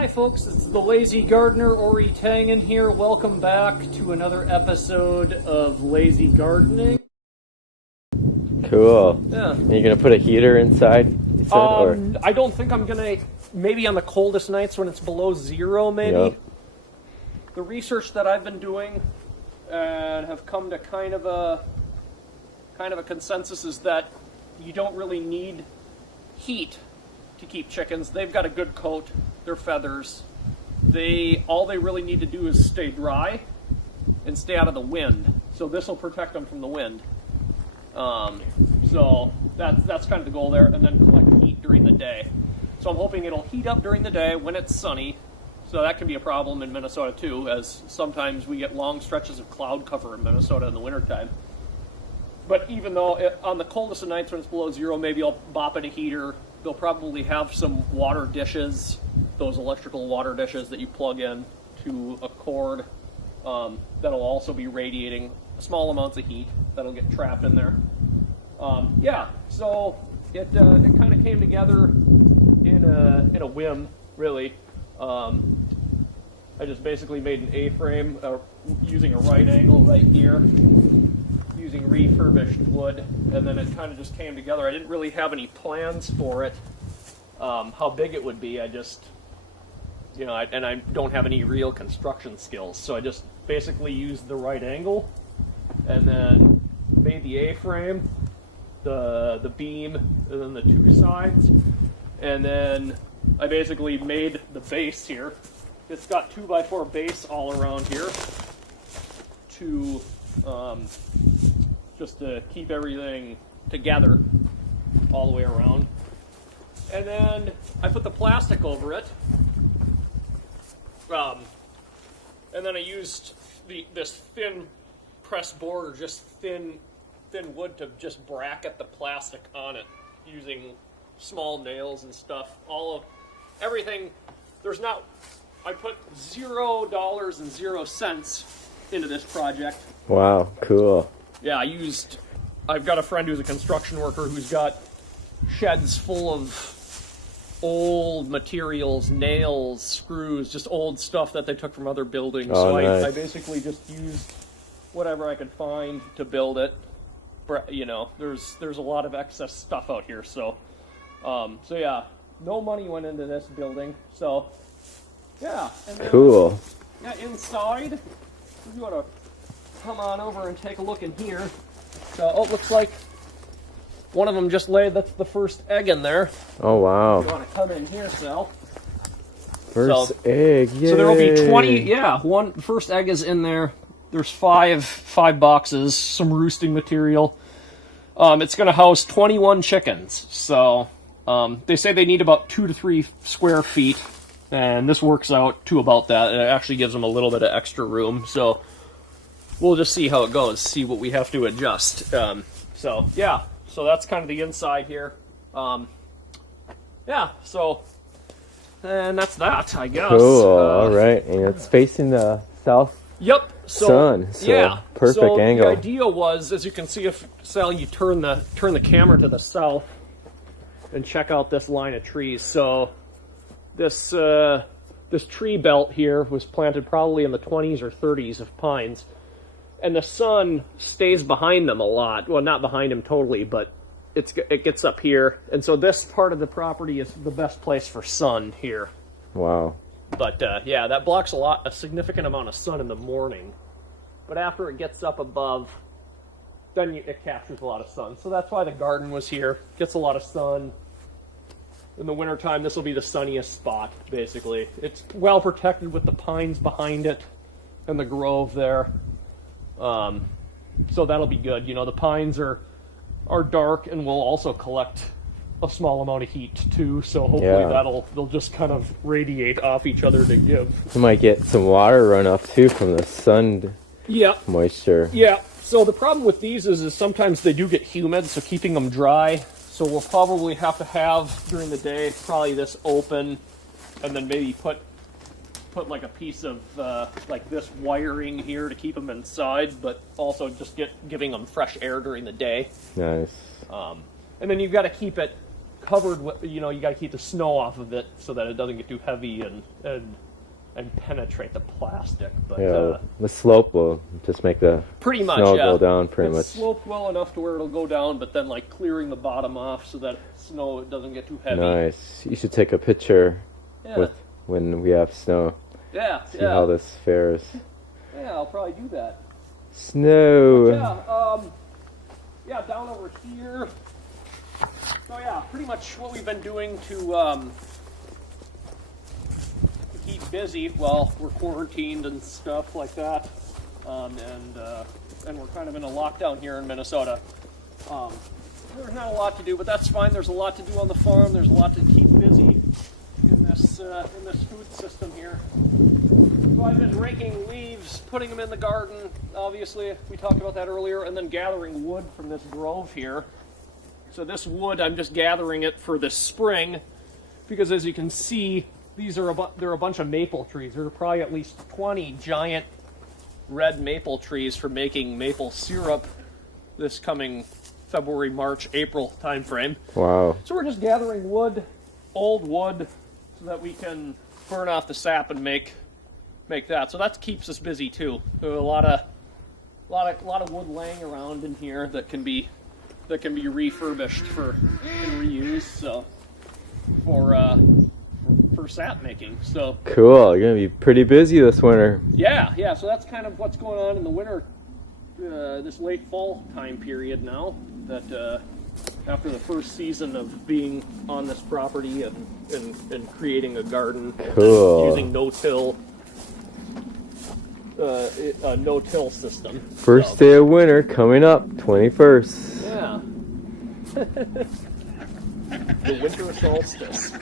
Hi folks, it's the Lazy Gardener, Oraythelazygardener here. Welcome back to another episode of Lazy Gardening. Cool. Yeah. Are you gonna put a heater inside? You said, or? I don't think I'm gonna. Maybe on the coldest nights when it's below zero, maybe. Yep. The research that I've been doing and have come to kind of a consensus is that you don't really need heat to keep chickens. They've got a good coat, their feathers. All they really need to do is stay dry and stay out of the wind. So this will protect them from the wind. So that's kind of the goal there, and then collect heat during the day. So I'm hoping it'll heat up during the day when it's sunny. So that can be a problem in Minnesota too, as sometimes we get long stretches of cloud cover in Minnesota in the wintertime. But even though on the coldest of nights when it's below zero, maybe I'll bop in a heater. They'll probably have some water dishes, those electrical water dishes that you plug in to a cord that'll also be radiating small amounts of heat that'll get trapped in there. Yeah, so it kind of came together in a whim, really. I just basically made an A-frame using a right angle right here, using refurbished wood, and then it kind of just came together. I didn't really have any plans for it, how big it would be. I just, and I don't have any real construction skills, so I just basically used the right angle, and then made the A-frame, the beam, and then the two sides, and then I basically made the base here. It's got 2x4 base all around here to just to keep everything together all the way around. And then I put the plastic over it. And then I used this thin press board, or just thin wood, to just bracket the plastic on it using small nails and stuff. Everything. I put $0.00 into this project. Wow, cool. Yeah, I've got a friend who's a construction worker who's got sheds full of old materials, nails, screws, just old stuff that they took from other buildings. Oh, so nice. I basically just used whatever I could find to build it. There's a lot of excess stuff out here, so yeah, no money went into this building, so yeah. And then, cool. Yeah, inside, if you want to come on over and take a look in here. So, it looks like one of them just laid. That's the first egg in there. Oh, wow. If you want to come in here, Sal. First egg, yay. So there will be 20, first egg is in there. There's five boxes, some roosting material. It's going to house 21 chickens. So, they say they need about 2 to 3 square feet. And this works out to about that. It actually gives them a little bit of extra room. So we'll just see how it goes, see what we have to adjust. So that's kind of the inside here. And that's that, I guess. Cool, all right. And it's facing the south sun, so perfect angle. The idea was, as you can see, if, Sal, you turn the camera to the south and check out this line of trees. So this tree belt here was planted probably in the 20s or 30s of pines, and the sun stays behind them a lot. Well, not behind them totally, but it gets up here, and so this part of the property is the best place for sun here. Wow. But that blocks a significant amount of sun in the morning, but after it gets up above, then it captures a lot of sun. So that's why the garden was here. Gets a lot of sun. In the wintertime, this will be the sunniest spot, basically. It's well protected with the pines behind it and the grove there. So that'll be good. The pines are dark and will also collect a small amount of heat too. So hopefully they'll just kind of radiate off each other to give. You might get some water runoff too from the sun moisture. Yeah. So the problem with these is sometimes they do get humid, so keeping them dry. So we'll probably have to have, during the day, probably this open, and then maybe put like a piece of like this wiring here to keep them inside, but also just giving them fresh air during the day. Nice. And then you've got to keep it covered with, you got to keep the snow off of it so that it doesn't get too heavy and penetrate the plastic. But the slope will just make the pretty much snow go down pretty much. Sloped well enough to where it'll go down, but then like clearing the bottom off so that snow doesn't get too heavy. Nice. You should take a picture with when we have snow. Yeah. See how this fares. Yeah, I'll probably do that. Snow. But down over here. So pretty much what we've been doing to keep busy while we're quarantined and stuff like that, and we're kind of in a lockdown here in Minnesota. There's not a lot to do, but that's fine. There's a lot to do on the farm. There's a lot to keep busy in this food system here. So I've been raking leaves, putting them in the garden. Obviously, we talked about that earlier, and then gathering wood from this grove here. So this wood, I'm just gathering it for this spring, because as you can see, they're a bunch of maple trees. There are probably at least 20 giant red maple trees for making maple syrup this coming February, March, April time frame. Wow. So we're just gathering wood, old wood, so that we can burn off the sap and make that. So that keeps us busy too. There are a lot of wood laying around in here that can be refurbished and reused. So for sap making. So cool. You're gonna be pretty busy this winter. Yeah. So that's kind of what's going on in the winter, this late fall time period now. That after the first season of being on this property and creating a garden, cool, using no-till. A no-till system. First day of winter coming up, 21st. Yeah. The winter solstice.